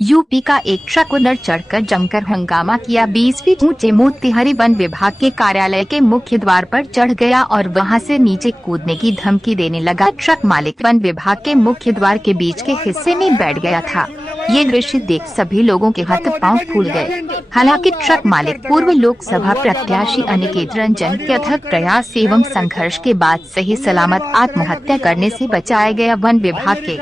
UP का एक truck उधर चढ़कर जमकर हंगामा किया। 20 फीट ऊंचे मोतीहारी वन विभाग के कार्यालय के मुख्य द्वार पर चढ़ गया और वहां से नीचे कूदने की धमकी देने लगा। ट्रक मालिक वन विभाग के मुख्य द्वार के बीच के हिस्से में बैठ गया था। ये दृश्य देख सभी लोगों के हाथ पांव फूल गए। हालांकि ट्रक मालिक पूर्व लोकसभा प्रत्याशी अनिकेत रंजन के अथक प्रयास एवं संघर्ष के बाद सही सलामत आत्महत्या करने से बचाया गया। वन विभाग के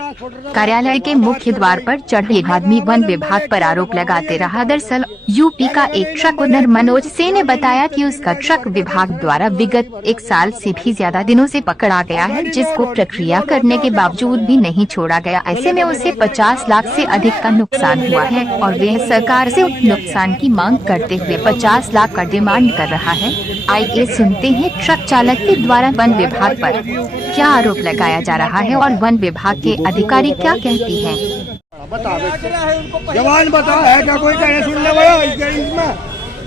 कार्यालय के मुख्य द्वार पर चढ़े एक आदमी वन विभाग पर आरोप लगाते रहा। दरअसल यूपी का एक ट्रक ओनर मनोज से ने बताया कि उसका ट्रक विभाग द्वारा विगत 1 साल से भी ज्यादा दिनों से पकड़ा गया है, जिसको प्रक्रिया करने के बावजूद भी नहीं छोड़ा गया। ऐसे में उसे 50 लाख से अधिक का नुकसान हुआ है और वह सरकार से नुकसान की मांग करते हुए 50 लाख का डिमांड कर रहा है। आइए सुनते हैं ट्रक चालक के द्वारा वन विभाग पर क्या आरोप लगाया जा रहा है और वन विभाग के अधिकारी क्या कहती हैं। जवान बता है क्या कोई कहने सुनने वाला इसमें?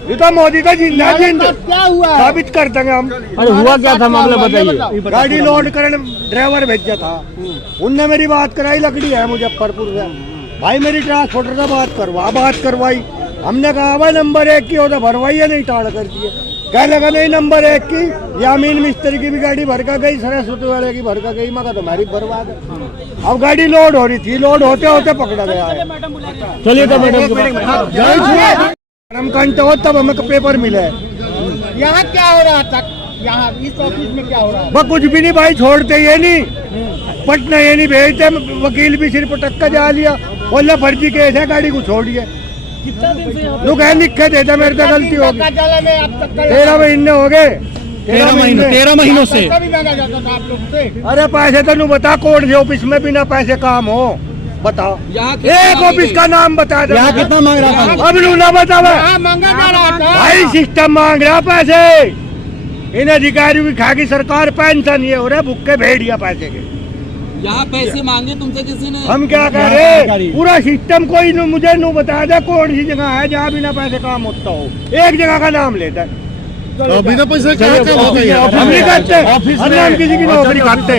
ये तो मोदी का जिंदा क्या हुआ साबित कर देंगे हम। अरे हुआ क्या था मामला बताइए। गाड़ी लोड करने ड्राइवर भेजा था, उनने मेरी बात कराई। लकड़ी है मुजफ्फरपुर से, भाई मेरी ट्रांसपोर्टर से बात करवाई। हमने कहा भाई नंबर 1 की हो तो भरवाइए, नहीं टाड़ कर दिए। कह लगा नहीं नंबर 1 की यामीन मिस्त्री की भी गाड़ी भर का गई, सरस्वती वाले की भर का गई। मगर तुम्हारी बर्बाद है। अब गाड़ी लोड हो रही थी, लोड होते होते पकड़ा गया है। चलिए तो मैडम घंटे हो तब हमें पेपर मिले। यहाँ क्या हो रहा था? यहाँ इस ऑफिस में क्या हो रहा है? वो कुछ भी नहीं भाई, छोड़ते ये नहीं, पटना ये नहीं भेजते। वकील भी सिर्फ टक्का जा लिया, बोला फर्जी केस है, गाड़ी को छोड़िए। लोग लिखे देते, मेरे से गलती होगी। 13 महीने हो गए। 13 महीनों से अरे पैसे तो नहीं बता, कौन से ऑफिस में बिना पैसे काम हो बताओ। एक ऑफिस का नाम बता दो। यहाँ कितना मांग रहा था? अब ना बता भाई, सिस्टम मांग रहा पैसे। इन अधिकारियों की खाकी सरकार पेंशन ये हो रहा है, भुक्के भेड़िया पैसे के। यहाँ पैसे मांगे तुमसे किसी ने? हम क्या कह रहे, पूरा सिस्टम कोई मुझे नहीं बताया था कौन सी जगह है जहाँ बिना पैसे काम होता हो। एक जगह का नाम लेता है, बिना पैसे हम नहीं करते, हम किसी की नौकरी करते।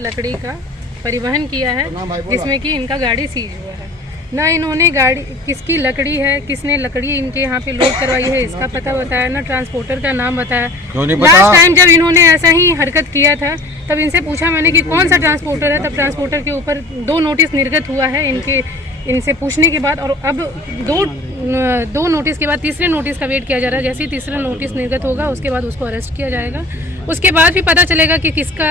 लकड़ी का परिवहन किया है, जिसमें कि इनका गाड़ी सीज हुआ है। ना इन्होंने गाड़ी किसकी लकड़ी है, किसने लकड़ी इनके यहाँ पे लोड करवाई है, इसका पता बताया, ना ट्रांसपोर्टर का नाम बताया। लास्ट टाइम जब इन्होंने ऐसा ही हरकत किया था तब इनसे पूछा मैंने कि कौन सा ट्रांसपोर्टर है, तब ट्रांसपोर्टर के ऊपर 2 नोटिस निर्गत हुआ है इनसे पूछने के बाद। और अब दो नोटिस के बाद तीसरे नोटिस का वेट किया जा रहा है। जैसे ही तीसरा नोटिस निर्गत होगा उसके बाद उसको अरेस्ट किया जाएगा। उसके बाद भी पता चलेगा कि किसका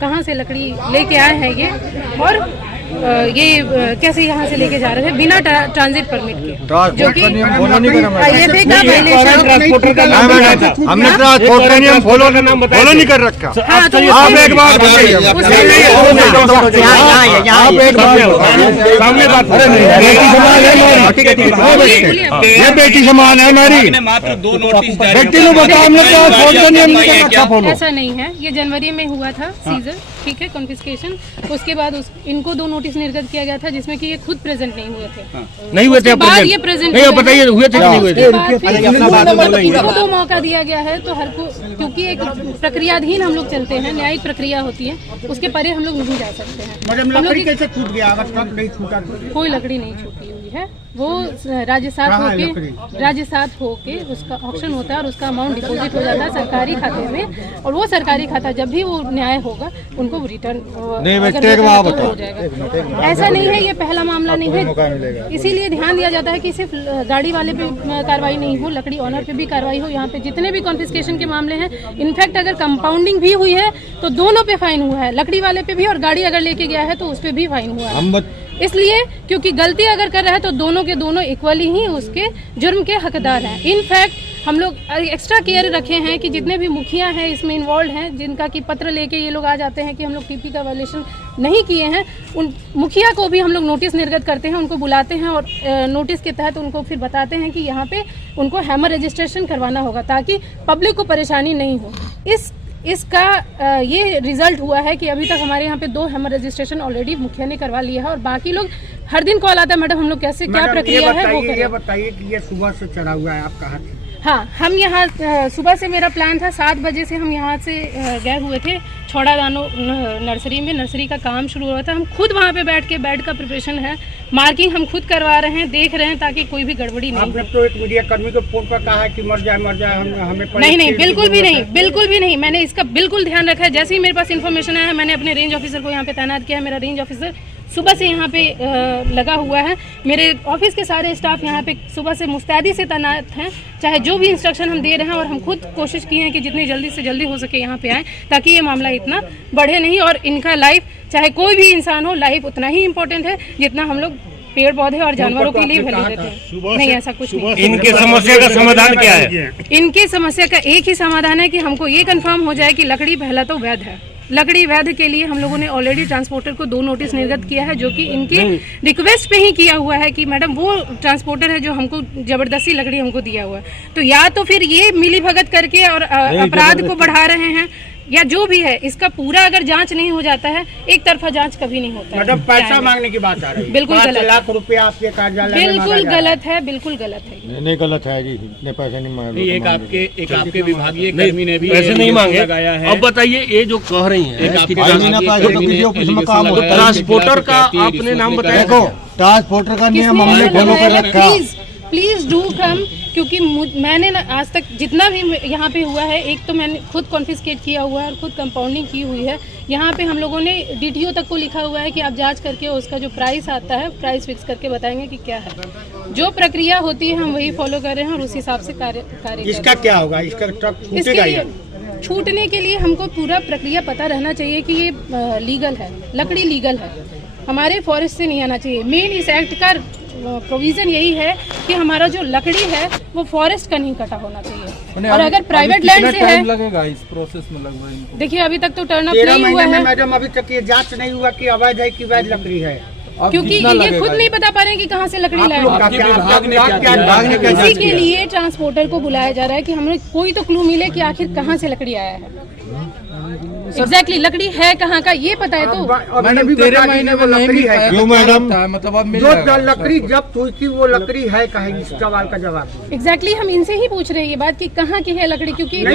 कहाँ से लकड़ी लेके आए हैं ये, और ये कैसे यहाँ से लेके जा रहे थे बिना ट्रांजिट परमिट के, जो कि IFA का हमने ट्रांसपोर्ट नियम फॉलो नहीं कर रखा। हाँ, तो आप एक बात बताइए, सामने बात, ये बेटी समान है हमारी। मात्र 2 नोटिस बेटी ने बताया हमने ट्रांसपोर्ट नियम नहीं कर रखा फॉलो। ऐसा नहीं है, ये जनवरी में हुआ था सीजर, ठीक है, कॉन्फिस्केशन। उसके बाद इनको 2 नोटिस निर्गत किया गया था, जिसमें कि ये खुद प्रेजेंट नहीं हुए थे। नहीं हुए थे, बाद ये प्रेजेंट नहीं बताइए हुए थे कि नहीं हुए थे? इनको 2 मौका दिया गया है, तो हर को, क्योंकि एक प्रक्रियाधीन हम लोग चलते हैं, न्यायिक प्रक्रिया होती है, उसके परे हम लोग नहीं जा सकते हैं। लकड़ी कैसे छूट गया? अगर ट्रक नहीं छूटा तो कोई लकड़ी नहीं छूटी हुई है। वो राज्य साथ होके उसका ऑक्शन होता है और उसका अमाउंट डिपॉजिट हो जाता है सरकारी खाते में, और वो सरकारी खाता जब भी वो न्याय होगा उनको रिटर्न हो जाएगा। ऐसा नहीं है, ये पहला मामला नहीं है, इसीलिए ध्यान दिया जाता है कि सिर्फ गाड़ी वाले पे कार्रवाई नहीं हो, लकड़ी ऑनर पे भी कार्रवाई हो। यहाँ पे जितने भी कॉन्फिस्केशन के मामले हैं, इनफैक्ट अगर कंपाउंडिंग भी हुई है तो दोनों पे फाइन हुआ है, लकड़ी वाले पे भी, और गाड़ी अगर लेके गया है तो उस पे भी फाइन हुआ है। इसलिए क्योंकि गलती अगर कर रहा है तो दोनों के दोनों इक्वली ही उसके जुर्म के हकदार हैं। इनफैक्ट हम लोग एक्स्ट्रा केयर रखे हैं कि जितने भी मुखिया हैं इसमें इन्वॉल्व हैं, जिनका कि पत्र लेके ये लोग आ जाते हैं कि हम लोग टीपी का वायलेशन नहीं किए हैं, उन मुखिया को भी हम लोग नोटिस निर्गत करते हैं, उनको बुलाते हैं और नोटिस के तहत उनको फिर बताते हैं कि यहाँ पे उनको हैमर रजिस्ट्रेशन करवाना होगा ताकि पब्लिक को परेशानी नहीं हो। इसका ये रिजल्ट हुआ है कि अभी तक हमारे यहाँ पे 2 हैमर रजिस्ट्रेशन ऑलरेडी मुखिया ने करवा लिया है और बाकी लोग हर दिन कॉल आता है मैडम हम लोग कैसे क्या प्रक्रिया है वो ये करें। बताइए कि ये सुबह से चढ़ा हुआ है, आप कहाँ थे? हाँ, हम यहाँ सुबह से मेरा प्लान था 7 बजे से हम यहाँ से गए हुए थे छोड़ा दानो नर्सरी में। नर्सरी का काम शुरू हुआ था। हम खुद वहाँ पे बैठ के बेड का प्रिपरेशन है, मार्किंग हम खुद करवा रहे हैं, देख रहे हैं ताकि कोई भी गड़बड़ी नहीं आपने हो। तो एक मीडिया कर्मी को फोन पर कहा है कि मर जाए हमें नहीं, बिल्कुल भी नहीं, बिल्कुल भी नहीं। मैंने इसका बिल्कुल ध्यान रखा है। जैसे ही मेरे पास इन्फॉर्मेशन आया है मैंने अपने रेंज ऑफिसर को यहाँ पे तैनात किया है। मेरा रेंज ऑफिसर सुबह से यहाँ पे लगा हुआ है। मेरे ऑफिस के सारे स्टाफ यहाँ पे सुबह से मुस्तैदी से तैनात हैं, चाहे जो भी इंस्ट्रक्शन हम दे रहे हैं। और हम खुद कोशिश किए हैं कि जितनी जल्दी से जल्दी हो सके यहाँ पे आए ताकि ये मामला इतना बढ़े नहीं। और इनका लाइफ, चाहे कोई भी इंसान हो, लाइफ उतना ही इम्पोर्टेंट है जितना हम लोग पेड़ पौधे और जानवरों के लिए वैल्यू देते हैं। नहीं, ऐसा कुछ नहीं। इनके समस्या का समाधान क्या है? इनके समस्या का एक ही समाधान है कि हमको ये कंफर्म हो जाए कि लकड़ी पहला तो वैध है। लकड़ी वैध के लिए हम लोगों ने ऑलरेडी ट्रांसपोर्टर को 2 नोटिस निर्गत किया है, जो कि इनके रिक्वेस्ट पे ही किया हुआ है कि मैडम वो ट्रांसपोर्टर है जो हमको जबरदस्ती लकड़ी हमको दिया हुआ है। तो या तो फिर ये मिलीभगत करके और अपराध को बढ़ा रहे हैं, या जो भी है इसका पूरा अगर जांच नहीं हो जाता है, एक तरफा जांच कभी नहीं होता है। मैडम पैसा मांगने की बात आ रही है, बिल्कुल 5 गलत। लाख रुपया आपके कार्यालय में बिल्कुल मांगा जा रहा है। गलत है, बिल्कुल गलत है। नहीं गलत है जी, इतने पैसे नहीं मांगे। एक आपके विभागीय कर्मी ने भी पैसे नहीं मांगे। लगाया है। अब बताइए, ये जो कह रही हैं एक आपके भाई विभागीय ना पाए, कर्मी तो ने किसी ऑफिस में एलिगेशन काम होता लगाया है। है। ट्रांसपोर्टर का आपने नाम बताया। देखो, ट्रांसपोर्टर का नियम हमने फॉलो कर रखा। प्लीज डू कम, क्योंकि मैंने ना आज तक जितना भी यहाँ पे हुआ है, एक तो मैंने खुद कॉन्फिस्केट किया हुआ है और खुद कंपाउंडिंग की हुई है। यहाँ पे हम लोगों ने डीटीओ तक को लिखा हुआ है कि आप जांच करके उसका जो प्राइस आता है, प्राइस फिक्स करके बताएंगे कि क्या है। जो प्रक्रिया होती है हम वही फॉलो कर रहे हैं और उस हिसाब से कार्य कर रहे इसका हैं। क्या होगा? इसका ट्रक इसके छूटेगा लिए ही? छूटने के लिए हमको पूरा प्रक्रिया पता रहना चाहिए कि ये लीगल है, लकड़ी लीगल है, हमारे फॉरेस्ट से नहीं आना चाहिए। मेन इस एक्ट का प्रोविजन यही है कि हमारा जो लकड़ी है वो फॉरेस्ट का नहीं कटा होना चाहिए। और अगर प्राइवेट लैंड से है, लगेगा इस प्रोसेस में लगभग? देखिए अभी तक तो टर्न अप 13 नहीं हुआ महीने में है, मैडम अभी तक ये जांच नहीं हुआ कि अवैध है कि वैध लकड़ी है। क्योंकि ये खुद नहीं बता पा रहे हैं कि कहाँ से लकड़ी लाए। आपके विभाग ने क्या इसी के लिए ट्रांसपोर्टर को बुलाया जा रहा है कि हमें कोई तो क्लू मिले कि आखिर कहाँ से लकड़ी आया है। एग्जैक्टली लकड़ी है कहाँ का ये पता है तो। मैडम 13 महीने में लकड़ी है क्यों मैडम? मतलब अब जो लकड़ी जब्त हुई थी वो लकड़ी है कहाँ? इस सवाल का जवाब एग्जैक्टली हम इनसे ही पूछ रहे हैं ये बात कि कहाँ की है लकड़ी, क्योंकि जब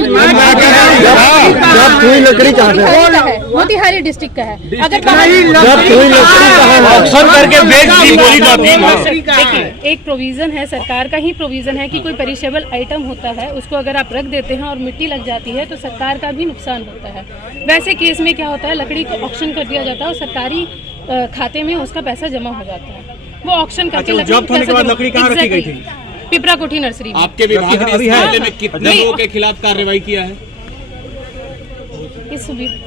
हुई लकड़ी कहाँ से? मोतिहारी डिस्ट्रिक्ट का है। अगर जब हुई लकड़ी कहाँ है? ऑक्शन करके बेच दी बोली जाती है ना। देखिए एक प्रोविजन है, सरकार का ही प्रोविजन है कि कोई पेरिशेबल आइटम होता है उसको अगर आप रख देते हैं और मिट्टी लग जाती है तो सरकार का भी नुकसान होता है। वैसे केस में क्या होता है, लकड़ी को ऑक्शन कर दिया जाता है और सरकारी खाते में उसका पैसा जमा हो जाता है। वो ऑक्शन करके लकड़ी कहाँ रखी गई थी? पिपरा कोठी नर्सरी में। आपके विभाग ने इस मामले में कितने लोगों के खिलाफ कार्रवाई किया है?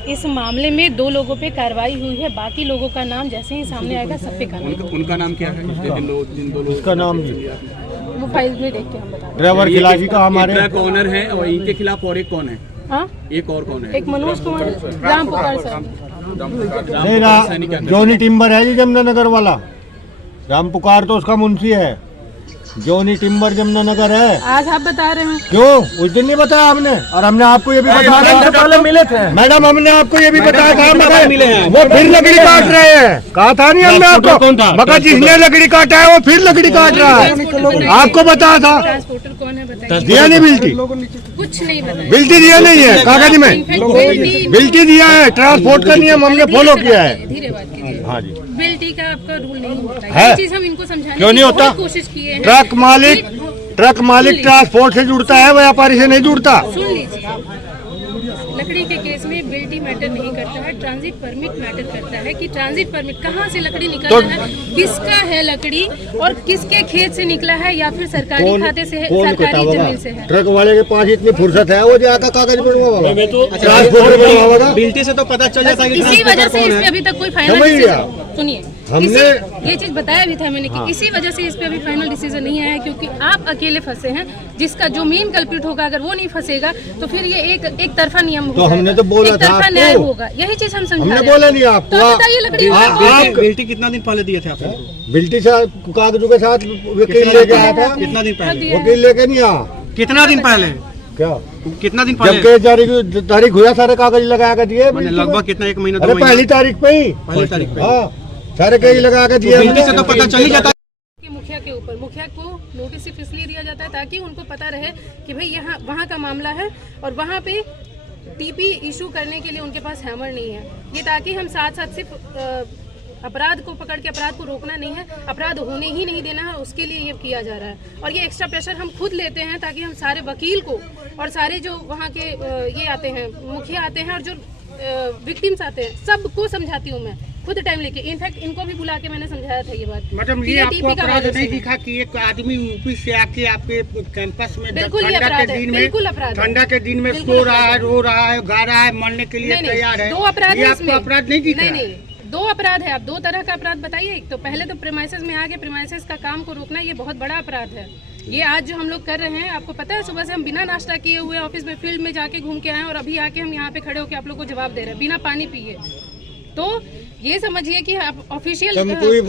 इस मामले में 2 लोगों पे कार्रवाई हुई है, बाकी लोगों का नाम जैसे ही सामने आएगा सब पे कार्रवाई। उनका नाम क्या है? जिन दो लोगों उसका नाम जी वो फाइल में देख के हम बता देंगे। ड्राइवर खिलाफी का हमारे ट्रक ओनर है और इनके खिलाफ और एक कौन है? हाँ, एक और कौन है? एक मनोज कुमार राम पुकार सर। नहीं ना, जॉनी टिम्बर है जी जमुनानगर वाला। राम पुकार तो उसका मुंशी है, जॉनी टिम्बर जमुनानगर है। आज आप बता रहे हैं क्यों? उस दिन नहीं बताया हमने, और हमने आपको ये भी बताया था पहले मिले थे मैडम, हमने आपको ये भी बताया था मगर वो फिर लकड़ी काट रहे हैं। कहा था नहीं हमने आपको? कौन था? मगर जिसने लकड़ी काटा है वो फिर लकड़ी काट रहा है। आपको बताया था, ट्रांसपोर्टर कौन है बताइए। दिया नहीं बिल्टी? कुछ नहीं बताया। बिल्टी दिया नहीं है कागज में? इनफैक्ट बिल्टी दिया है, ट्रांसपोर्ट का नियम हमने फॉलो किया है। धीरे बात कीजिए। हाँ जी, बिल्टी का आपका रूल नहीं होता है। ये चीज हम इनको समझाने क्यों की नहीं होता? बहुत कोशिश किए हैं। ट्रक मालिक ट्रांसपोर्ट से जुड़ता है, व्यापारी से नहीं जुड़ता। सुन लीजिए, लकड़ी के केस में बिल्टी मैटर नहीं करता है, ट्रांजिट परमिट मैटर करता है कि ट्रांजिट परमिट कहाँ से लकड़ी निकलना है, किसका है लकड़ी और किसके खेत से निकला है या फिर सरकारी खाते से है, सरकारी जमीन से है। ट्रक वाले के पास इतनी फुर्सत है, वो जाकर कागज बनवाएगा, ट्रांसपोर्ट बनवाएगा। बिल्टी से तो पता चल जाता है कि इसी वजह से इस पे अभी तक कोई फाइनल समझ लिया? डिसीजन, सुनिए हमने ये चीज बताया भी था मैंने कि इसी वजह से इस पे अभी फाइनल डिसीजन नहीं आया है, क्योंकि आप अकेले फंसे हैं। जिसका जो मेन कल्प्रिट होगा अगर वो नहीं फंसेगा तो फिर ये एक तरफा नियम होगा। तो हमने तो बोला था आपको। न्याय होगा, यही चीज हम समझा हमने रहे हैं। बोला नहीं आपको। तो बताइए लकड़ी आप बिल्टी कितना दिन पहले दिए थे आपको? बिल्टी से कागजों के साथ वकील लेके आया था। कितना दिन पहले? वकील लेके नहीं आया। कितना दिन पहले? क्या कितना दिन जब केस तारीख हुआ सारे कागज लगा कर दिए। लगभग कितना, 1 महीना? अरे पहली तारीख पे ही। पहली तारीख पे? हाँ, सारे कई लगा के दिए बिजली से तो पता चल ही जाता कि मुखिया के ऊपर, मुखिया को नोटिस सिर्फ इसलिए दिया जाता है ताकि उनको पता रहे कि भाई यहाँ वहाँ का मामला है और वहाँ पे टीपी इशू करने के लिए उनके पास हैमर नहीं है। ये ताकि हम साथ साथ सिर्फ अपराध को पकड़ के अपराध को रोकना नहीं है, अपराध होने ही नहीं देना है, उसके लिए ये किया जा रहा है। और ये एक्स्ट्रा प्रेशर हम खुद लेते हैं ताकि हम सारे वकील को और सारे जो वहाँ के ये आते हैं, मुखिया आते हैं और जो विक्टिम्स आते हैं, सबको समझाती हूँ मैं खुद टाइम लेके। इनफैक्ट इनको भी बुला के मैंने समझाया था ये बात। मैडम कि ये आपको टीपी का अपराध वजह से नहीं है। दिखा कि एक आदमी यूपी से आके आपके कैंपस में बिल्कुल ये ठंडा अपराध के है, दिन बिल्कुल में अपराध है। ठंडा के दिन में बिल्कुल सो रहा अपराध है, रो रहा है, गा रहा है, मरने के लिए नहीं, तैयार है। दो अपराध ये है आपको इसमें। अपराध नहीं दिख रहा नहीं है? नहीं, दो अपराध है। आप दो तरह का अपराध बताइए। एक तो पहले तो प्रेमाइसेस में आके प्रेमाइसेस का काम को रोकना, ये बहुत बड़ा अपराध है। ये आज जो हम लोग कर रहे हैं, आपको पता है सुबह से हम बिना नाश्ता किए हुए ऑफिस में फील्ड में जाके घूम के आए और अभी आके हम यहाँ पे खड़े होकर आप लोग को जवाब दे रहे हैं बिना पानी पिए। तो ये समझिए कि आप ऑफिशियल एक्टिविटी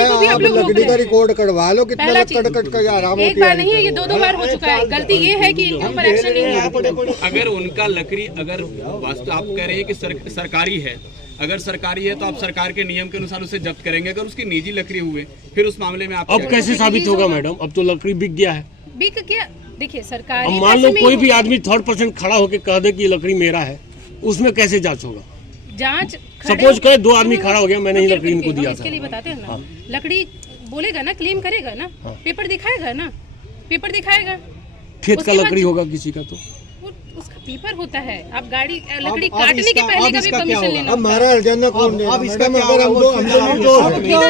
को भी आप लोग रोक रहे हैं। रिकॉर्ड कड़वा लो, कितना पहला कट कट का आराम एक बार नहीं है, ये दो बार हो चुका है। गलती ये है कि इनके ऊपर एक्शन नहीं हुआ। अगर उनका लकड़ी अगर वास्तव आप कह रहे हैं कि सरकारी है, अगर सरकारी है तो आप सरकार के नियम के अनुसार उसे जब्त करेंगे। अगर उसकी निजी लकड़ी हुए फिर उस मामले में आप अब कैसे साबित होगा मैडम? अब तो लकड़ी बिक गया है। बिक गया, देखिए सरकारी अब मान लो कोई भी आदमी 3rd खड़ा होकर कह दे कि ये लकड़ी मेरा है, उसमें कैसे जांच होगा? जांच सपोज करे 2 आदमी खड़ा हो गया, मैंने ही लकड़ी इनको दिया था। इसके लिए बताते हैं ना, लकड़ी बोलेगा ना, क्लेम करेगा ना, पेपर दिखाएगा ना, पेपर दिखाएगा। खेत का उसके बाद लकड़ी होगा किसी का तो वो उसका पेपर होता है। आप गाड़ी लकड़ी काटने के पहले का भी परमिशन लेना। हमारा हरजाना कौन है? अब इसका मैडम क्या अगर होगा? हम दो